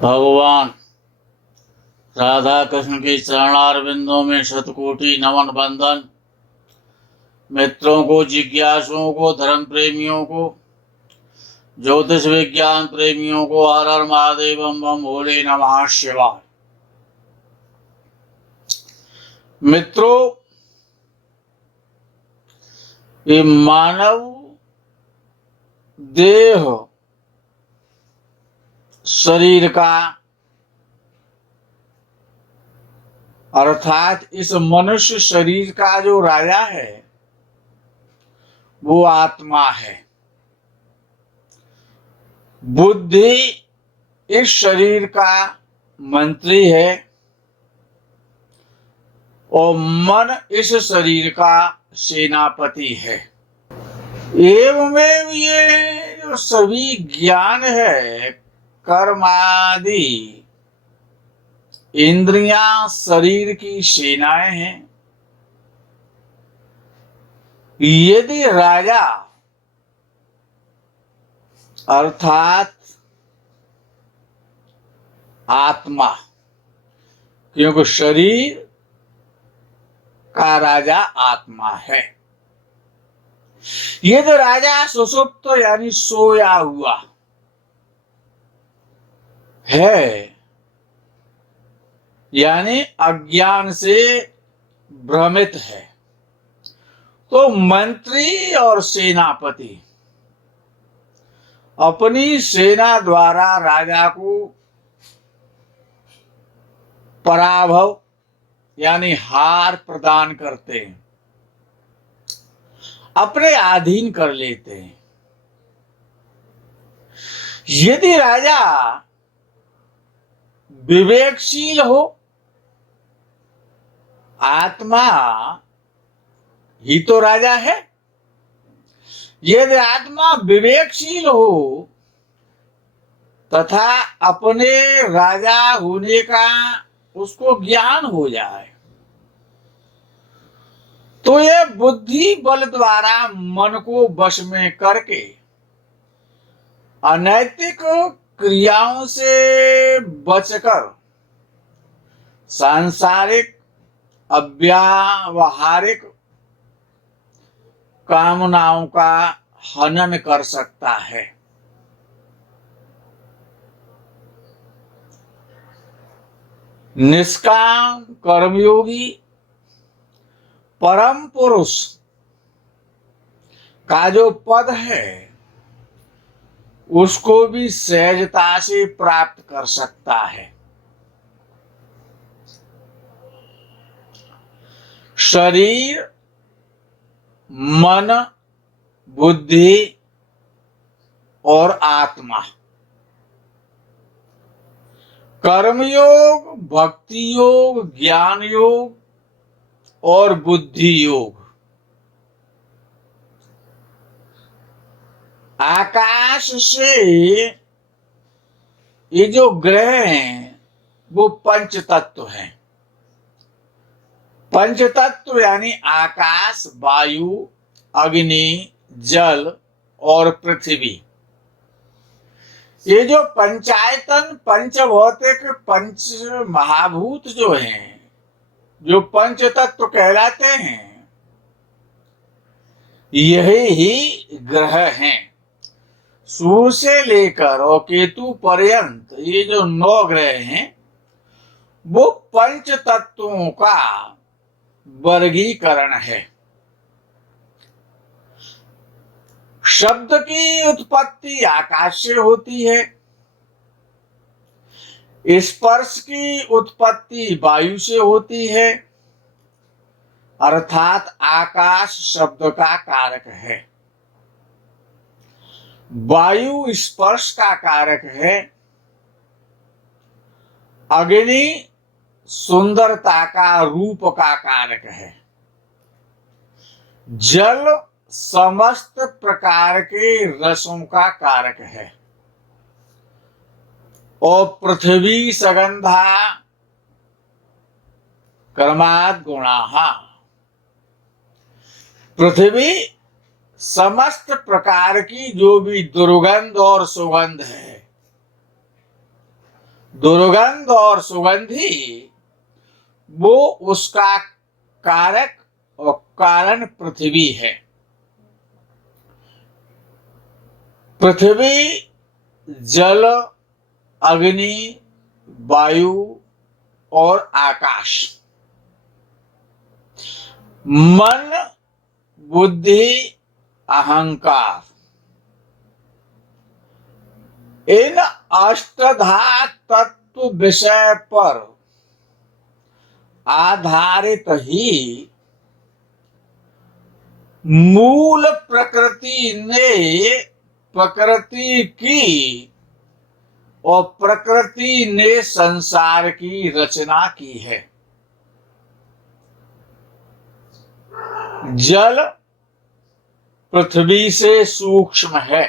भगवान राधा कृष्ण के चरणारविंदों में शतकोटि नमन बंदन। मित्रों को, जिज्ञासुओं को, धर्म प्रेमियों को, ज्योतिष विज्ञान प्रेमियों को हर हर महादेव बम बम भोले नमः शिवाय। मित्रों, ये मानव देह शरीर का अर्थात इस मनुष्य शरीर का जो राजा है वो आत्मा है। बुद्धि इस शरीर का मंत्री है और मन इस शरीर का सेनापति है। एवमेव ये जो सभी ज्ञान है, कर्म आदि इंद्रियां शरीर की सेनाएं हैं। यदि राजा अर्थात आत्मा, क्योंकि शरीर का राजा आत्मा है, यदि राजा सुषुप्त यानी सोया हुआ है, यानी अज्ञान से भ्रमित है, तो मंत्री और सेनापति अपनी सेना द्वारा राजा को पराभव यानी हार प्रदान करते हैं, अपने अधीन कर लेते हैं। यदि राजा विवेकशील हो, आत्मा ही तो राजा है, यदि आत्मा विवेकशील हो तथा अपने राजा होने का उसको ज्ञान हो जाए, तो ये बुद्धि बल द्वारा मन को वश में करके अनैतिक क्रियाओं से बचकर सांसारिक अव्यावहारिक कामनाओं का हनन कर सकता है। निष्काम कर्मयोगी परम पुरुष का जो पद है उसको भी सहजता से प्राप्त कर सकता है। शरीर, मन, बुद्धि और आत्मा, कर्मयोग, भक्ति योग, ज्ञान योग और बुद्धि योग, आकाश से ये जो ग्रह हैं वो पंच तत्व हैं। पंच तत्व यानी आकाश, वायु, अग्नि, जल और पृथ्वी। ये जो पंचायतन, पंचभौतिक, पंच महाभूत जो हैं, जो पंच तत्व कहलाते हैं, यही ही ग्रह हैं। सूर्य से लेकर और केतु पर्यंत ये जो 9 ग्रह हैं वो पंच तत्वों का वर्गीकरण है। शब्द की उत्पत्ति आकाश से होती है, स्पर्श की उत्पत्ति वायु से होती है, अर्थात आकाश शब्द का कारक है, वायु स्पर्श का कारक है, अग्नि सुंदरता का, रूप का कारक है, जल समस्त प्रकार के रसों का कारक है और पृथ्वी सगंधा कर्मात् गुणाः। पृथ्वी समस्त प्रकार की जो भी दुर्गंध और सुगंध है, दुर्गंध और सुगंधी, वो उसका कारक और कारण पृथ्वी है। पृथ्वी जल, अग्नि, वायु और आकाश, मन, बुद्धि, अहंकार, इन अष्टधा तत्व विषय पर आधारित ही मूल प्रकृति ने प्रकृति की और प्रकृति ने संसार की रचना की है। जल पृथ्वी से सूक्ष्म है,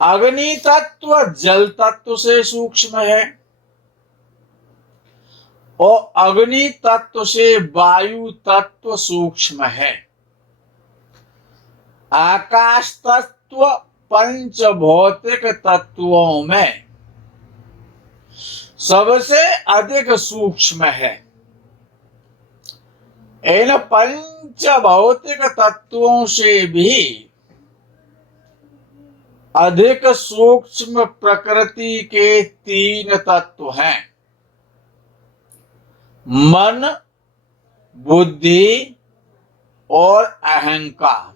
अग्नि तत्व जल तत्व से सूक्ष्म है और अग्नि तत्व से वायु तत्व सूक्ष्म है। आकाश तत्व पंच भौतिक तत्वों में सबसे अधिक सूक्ष्म है। इन पंच भौतिक तत्वों से भी अधिक सूक्ष्म प्रकृति के तीन तत्व हैं, मन, बुद्धि और अहंकार।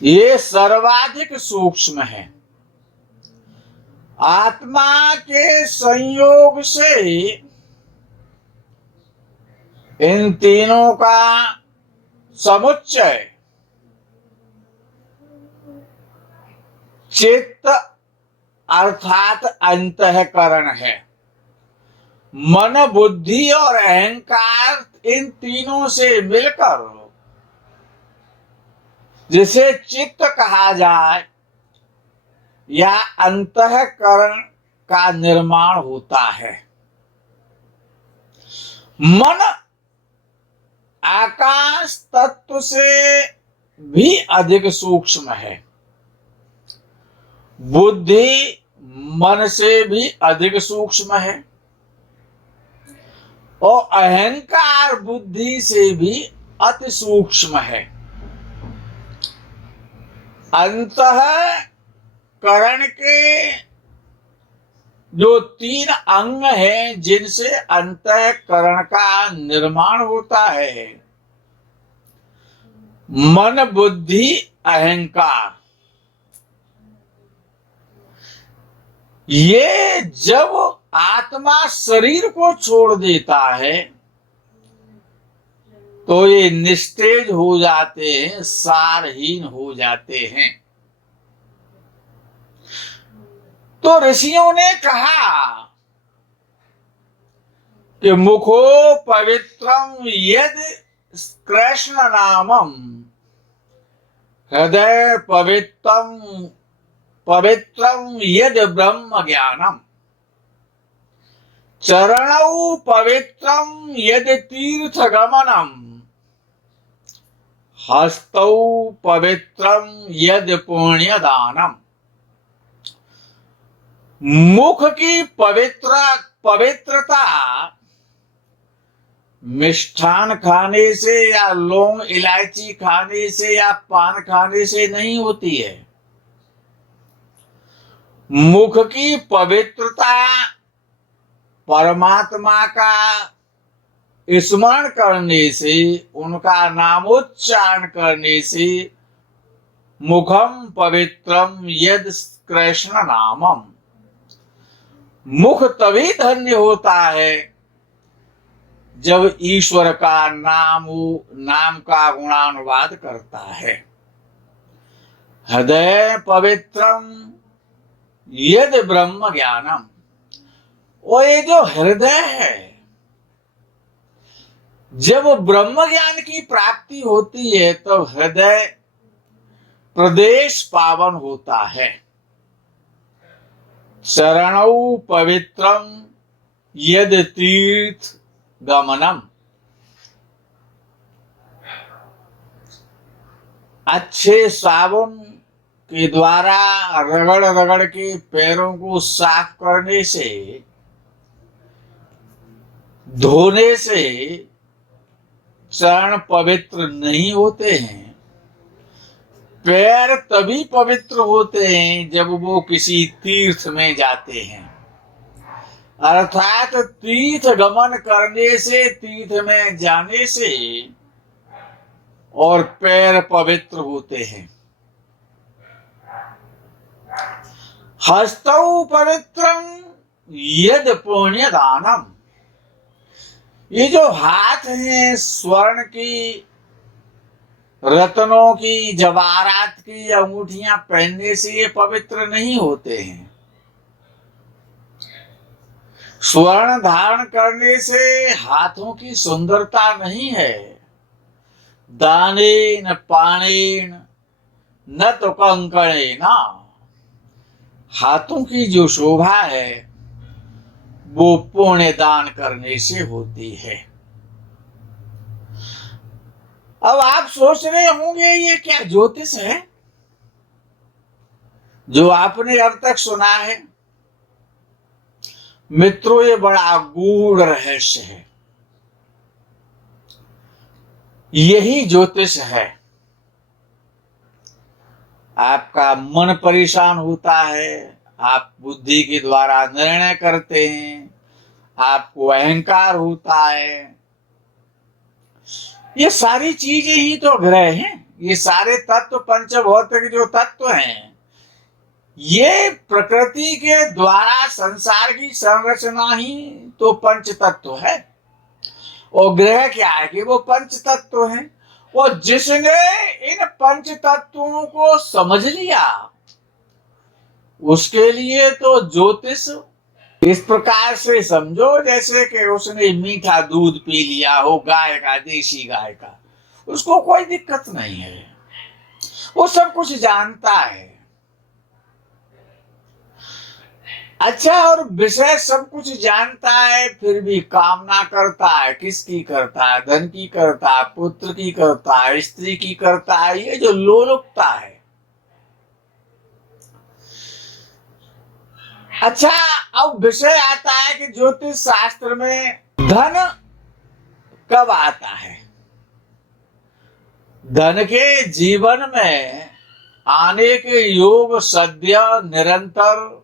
ये सर्वाधिक सूक्ष्म है। आत्मा के संयोग से इन तीनों का समुच्चय चित्त अर्थात अंतःकरण है। मन, बुद्धि और अहंकार, इन तीनों से मिलकर जिसे चित्त कहा जाए या अंतःकरण का निर्माण होता है। मन आकाश तत्व से भी अधिक सूक्ष्म है, बुद्धि मन से भी अधिक सूक्ष्म है और अहंकार बुद्धि से भी अति सूक्ष्म है। अंतःकरण के जो तीन अंग हैं जिनसे अंतःकरण का निर्माण होता है, मन, बुद्धि, अहंकार, ये जब आत्मा शरीर को छोड़ देता है तो ये निस्तेज हो जाते हैं, सारहीन हो जाते हैं। तो ऋषियों ने कहा कि मुखो पवित्रम यद कृष्ण नामम, हृदय पवित्रम यद ब्रह्म ज्ञानम, चरणौ पवित्रम यद तीर्थ गमनम, हस्तौ पवित्रम यद पुण्य दानम। मुख की पवित्रता मिष्ठान खाने से या लौंग इलायची खाने से या पान खाने से नहीं होती है। मुख की पवित्रता परमात्मा का स्मरण करने से, उनका नामोच्चारण करने से, मुखम पवित्रम यद कृष्ण नामम, मुख तभी धन्य होता है जब ईश्वर का नाम का गुणानुवाद करता है। हृदय पवित्रम यद ब्रह्म ज्ञानम, वो ये जो हृदय है, जब ब्रह्म ज्ञान की प्राप्ति होती है तो हृदय प्रदेश पावन होता है। चरणौ पवित्रम यद तीर्थ गमनम। अच्छे साबुन के द्वारा रगड़ रगड़ के पैरों को साफ करने से, धोने से चरण पवित्र नहीं होते हैं। पैर तभी पवित्र होते हैं जब वो किसी तीर्थ में जाते हैं, अर्थात तीर्थ गमन करने से, तीर्थ में जाने से और पैर पवित्र होते हैं। हस्तौ पवित्रम यद पुण्य दानम। ये जो हाथ हैं स्वर्ण की, रत्नों की, जवाहरात की अंगूठियां पहनने से ये पवित्र नहीं होते हैं। स्वर्ण धारण करने से हाथों की सुंदरता नहीं है। दानेन पाणेन न तो कंकणेन। हाथों की जो शोभा है वो पुण्य दान करने से होती है। अब आप सोच रहे होंगे ये क्या ज्योतिष है जो आपने अब तक सुना है? मित्रों, ये बड़ा गूढ़ रहस्य है। यही ज्योतिष है। आपका मन परेशान होता है, आप बुद्धि के द्वारा निर्णय करते हैं, आपको अहंकार होता है। ये सारी चीजें ही तो ग्रह हैं। ये सारे तत्व, पंचभौतिक जो तत्व हैं, ये प्रकृति के द्वारा संसार की संरचना ही तो पंच तत्व है। और ग्रह क्या है कि वो पंच तत्व है। और जिसने इन पंच तत्वों को समझ लिया उसके लिए तो ज्योतिष इस प्रकार से समझो जैसे कि उसने मीठा दूध पी लिया हो, गाय का, देसी गाय का। उसको कोई दिक्कत नहीं है, वो सब कुछ जानता है। अच्छा, और विषय सब कुछ जानता है फिर भी कामना करता है। किसकी करता है? धन की करता है, पुत्र की करता है, स्त्री की करता है। ये जो लोलुपता है। अच्छा, अब विषय आता है कि ज्योतिष शास्त्र में धन कब आता है? धन के जीवन में आने के योग सद्य, निरंतर,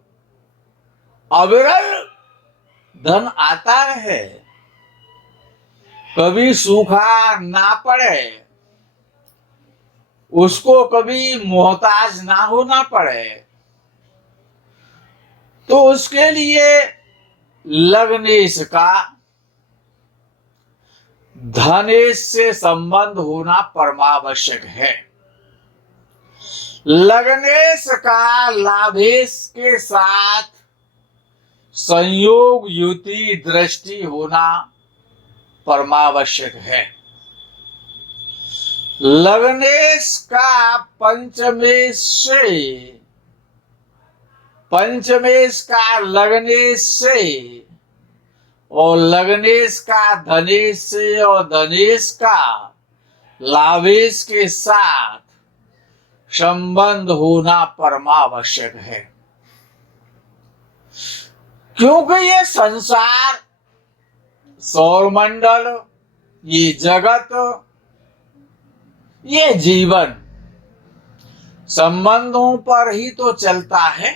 अविरल धन आता रहे, कभी सूखा ना पड़े, उसको कभी मोहताज ना होना पड़े, तो उसके लिए लग्नेश का, धनेश से संबंध होना परमावश्यक है। लग्नेश का लाभेश के साथ संयोग, युति, दृष्टि होना परमावश्यक है। लग्नेश का पंचमेश का लग्नेश से, और लग्नेश का धनेश से, और धनेश का लाभेश के साथ संबंध होना परमावश्यक है। क्योंकि ये संसार, सौरमंडल, ये जगत, ये जीवन संबंधों पर ही तो चलता है।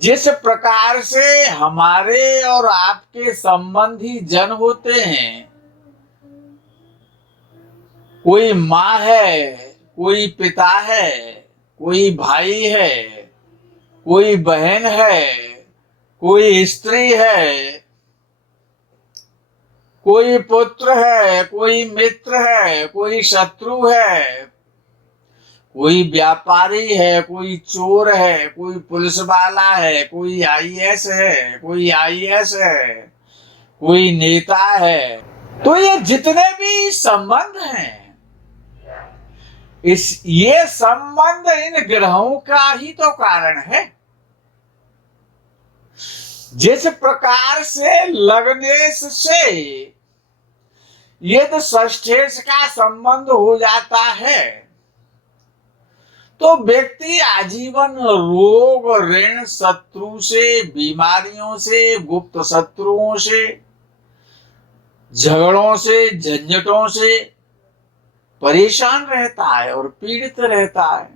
जिस प्रकार से हमारे और आपके संबंधी जन होते हैं, कोई माँ है, कोई पिता है, कोई भाई है, कोई बहन है, कोई स्त्री है, कोई पुत्र है, कोई मित्र है, कोई शत्रु है, कोई व्यापारी है, कोई चोर है, कोई पुलिस वाला है, कोई आईएएस है, कोई आईएएस है, कोई नेता है। तो ये जितने भी संबंध हैं, ये संबंध इन ग्रहों का ही तो कारण है। जिस प्रकार से लग्नेश से यदि षष्ठेश का संबंध हो जाता है तो व्यक्ति आजीवन रोग, ऋण, शत्रु से, बीमारियों से, गुप्त शत्रुओं से, झगड़ों से, झंझटों से परेशान रहता है और पीड़ित रहता है।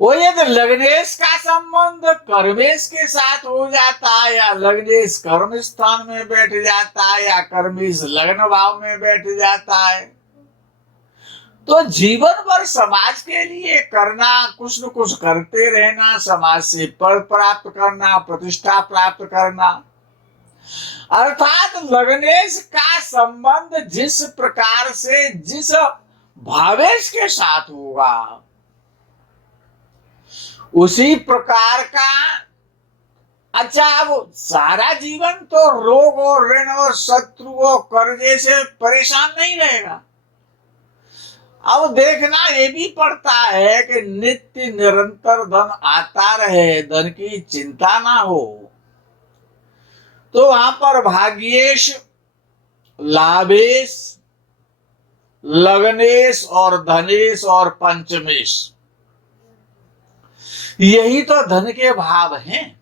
वो यदि लग्नेश का संबंध कर्मेश के साथ हो जाता है, या लग्नेश कर्म स्थान में बैठ जाता है, या कर्मेश लग्न भाव में बैठ जाता है, तो जीवन भर समाज के लिए करना, कुछ न कुछ करते रहना, समाज से पद प्राप्त करना, प्रतिष्ठा प्राप्त करना, अर्थात लग्नेश का संबंध जिस प्रकार से जिस भावेश के साथ होगा उसी प्रकार का। अच्छा, अब सारा जीवन तो रोग और ऋण और शत्रु और कर्जे से परेशान नहीं रहेगा। अब देखना ये भी पड़ता है कि नित्य निरंतर धन आता रहे, धन की चिंता ना हो। तो वहां पर भाग्येश, लाभेश, लग्नेश और धनेश और पंचमेश, यही तो धन के भाव हैं।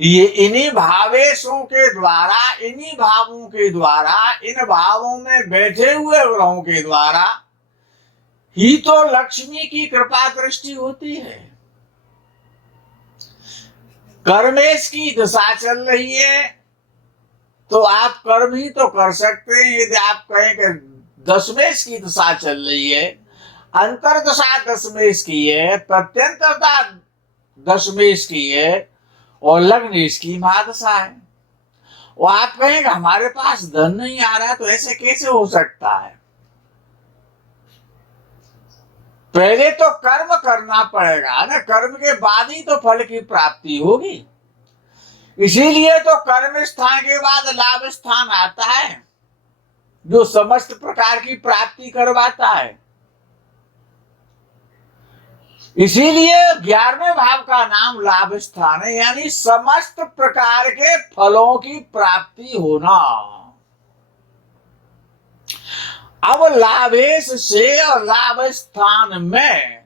ये इन्हीं भावेशों के द्वारा, इन्हीं भावों के द्वारा, इन भावों में बैठे हुए ग्रहों के द्वारा ही तो लक्ष्मी की कृपा दृष्टि होती है। कर्मेश की दशा चल रही है तो आप कर्म ही तो कर सकते हैं। यदि आप कहें कि दशमेश की दशा चल रही है, अंतरदशा दशमेश की है, प्रत्यंतरता दशमेश की है और लग्नेश की महादशा है, और आप कहेंगे हमारे पास धन नहीं आ रहा है, तो ऐसे कैसे हो सकता है? पहले तो कर्म करना पड़ेगा ना, कर्म के बाद ही तो फल की प्राप्ति होगी। इसीलिए तो कर्म स्थान के बाद लाभ स्थान आता है जो समस्त प्रकार की प्राप्ति करवाता है। इसीलिए 11वें भाव का नाम लाभ स्थान है, यानी समस्त प्रकार के फलों की प्राप्ति होना। अब लाभेश से और लाभ स्थान में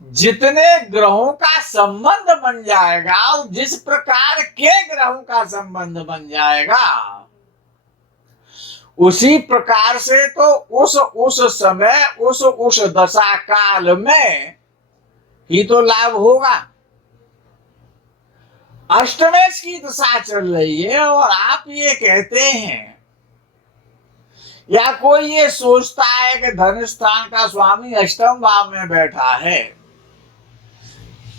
जितने ग्रहों का संबंध बन जाएगा और जिस प्रकार के ग्रहों का संबंध बन जाएगा उसी प्रकार से तो उस समय उस दशा काल में ही तो लाभ होगा। अष्टमेश की दशा चल रही है और आप ये कहते हैं, या कोई ये सोचता है कि धन स्थान का स्वामी अष्टम भाव में बैठा है,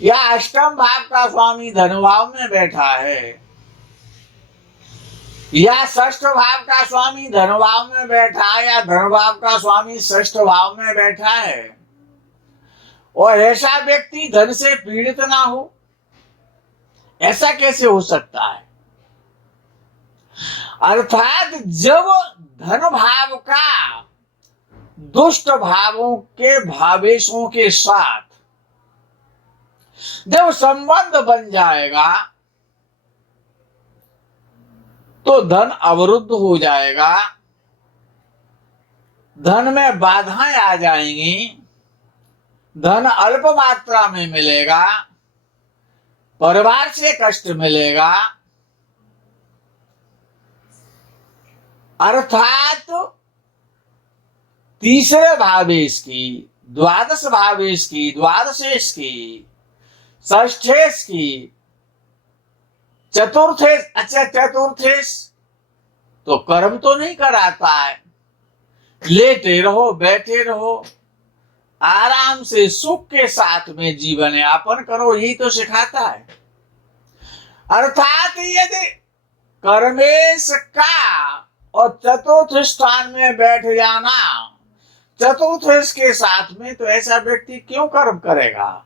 या अष्टम भाव का स्वामी धन भाव में बैठा है, या षष्ठ भाव का स्वामी धन भाव में बैठा है, या धन भाव का स्वामी षष्ठ भाव में बैठा है, और ऐसा व्यक्ति धन से पीड़ित ना हो, ऐसा कैसे हो सकता है? अर्थात जब धन भाव का दुष्ट भावों के भावेशों के साथ जब संबंध बन जाएगा तो धन अवरुद्ध हो जाएगा, धन में बाधाएं आ जाएंगी, धन अल्प मात्रा में मिलेगा, परिवार से कष्ट मिलेगा। अर्थात तीसरे भावेश की, द्वादश भावेश की, द्वादशेश की, षष्ठेश की, चतुर्थेश, अच्छा चतुर्थेश तो कर्म तो नहीं कराता है, लेटे रहो, बैठे रहो, आराम से सुख के साथ में जीवन यापन करो, यही तो सिखाता है। अर्थात यदि कर्मेश का और चतुर्थ स्थान में बैठ जाना, चतुर्थ के साथ में, तो ऐसा व्यक्ति क्यों कर्म करेगा?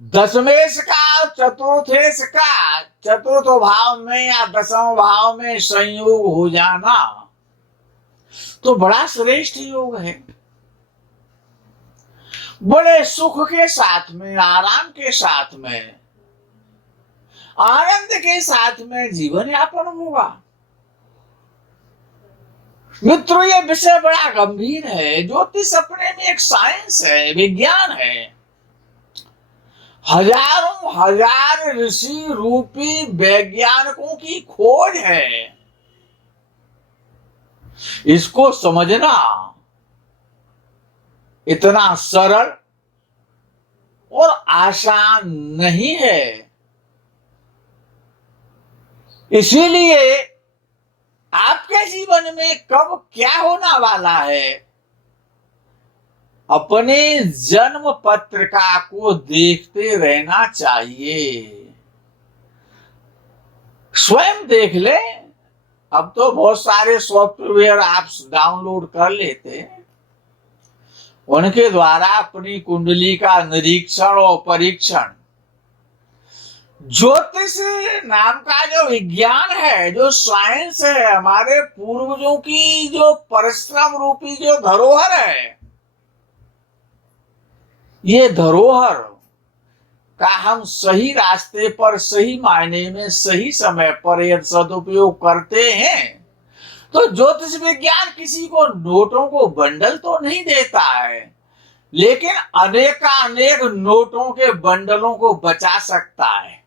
दशमेश का और चतुर्थेश का चतुर्थ भाव में या दशम भाव में संयोग हो जाना तो बड़ा श्रेष्ठ योग है। बड़े सुख के साथ में, आराम के साथ में, आनंद के साथ में जीवन यापन होगा। मित्रों, ये विषय बड़ा गंभीर है। ज्योतिष अपने में एक साइंस है, विज्ञान है। हजारों हजार ऋषि रूपी वैज्ञानिकों की खोज है। इसको समझना इतना सरल और आसान नहीं है। इसीलिए आपके जीवन में कब क्या होने वाला है, अपने जन्म पत्रिका को देखते रहना चाहिए। स्वयं देख ले। अब तो बहुत सारे सॉफ्टवेयर आप डाउनलोड कर लेते हैं, उनके द्वारा अपनी कुंडली का निरीक्षण और परीक्षण। ज्योतिष नाम का जो विज्ञान है, जो साइंस है, हमारे पूर्वजों की जो परिश्रम रूपी जो धरोहर है, ये धरोहर का हम सही रास्ते पर, सही मायने में, सही समय पर यदि सदुपयोग करते हैं तो ज्योतिष विज्ञान किसी को नोटों को बंडल तो नहीं देता है, लेकिन अनेकानेक नोटों के बंडलों को बचा सकता है।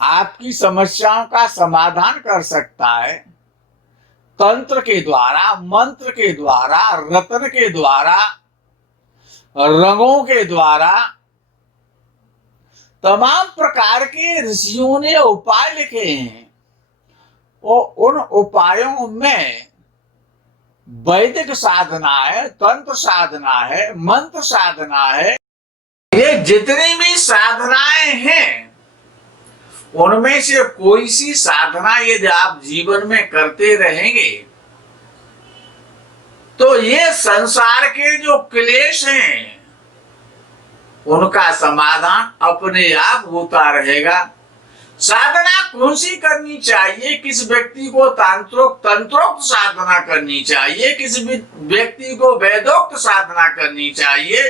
आपकी समस्याओं का समाधान कर सकता है। तंत्र के द्वारा, मंत्र के द्वारा, रत्न के द्वारा, रंगों के द्वारा, तमाम प्रकार के ऋषियों ने उपाय लिखे हैं और उन उपायों में वैदिक साधना है, तंत्र साधना है, मंत्र साधना है। ये जितनी भी साधनाएं हैं, उनमें से कोई सी साधना यदि आप जीवन में करते रहेंगे तो ये संसार के जो क्लेश हैं उनका समाधान अपने आप होता रहेगा। साधना कौन सी करनी चाहिए? किस व्यक्ति को तंत्रोक्त साधना करनी चाहिए, किस व्यक्ति को वेदोक्त साधना करनी चाहिए,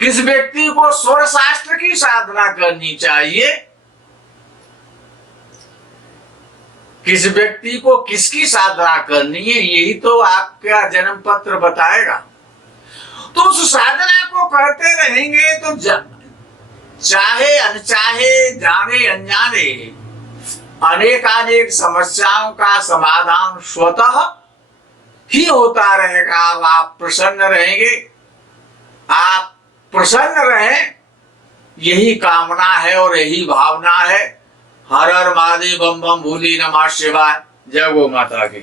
किस व्यक्ति को स्वर शास्त्र की साधना करनी चाहिए, किस व्यक्ति को किसकी साधना करनी है, यही तो आपका जन्म पत्र बताएगा। तो उस साधना को करते रहेंगे तो चाहे अनचाहे, जाने अनजाने, अनेकानेक समस्याओं का समाधान स्वतः ही होता रहेगा। आप प्रसन्न रहेंगे, आप प्रसन्न रहें, यही कामना है और यही भावना है। हर हर महादेव, बम बम भोले नमः शिवाय। जय गौ माता की।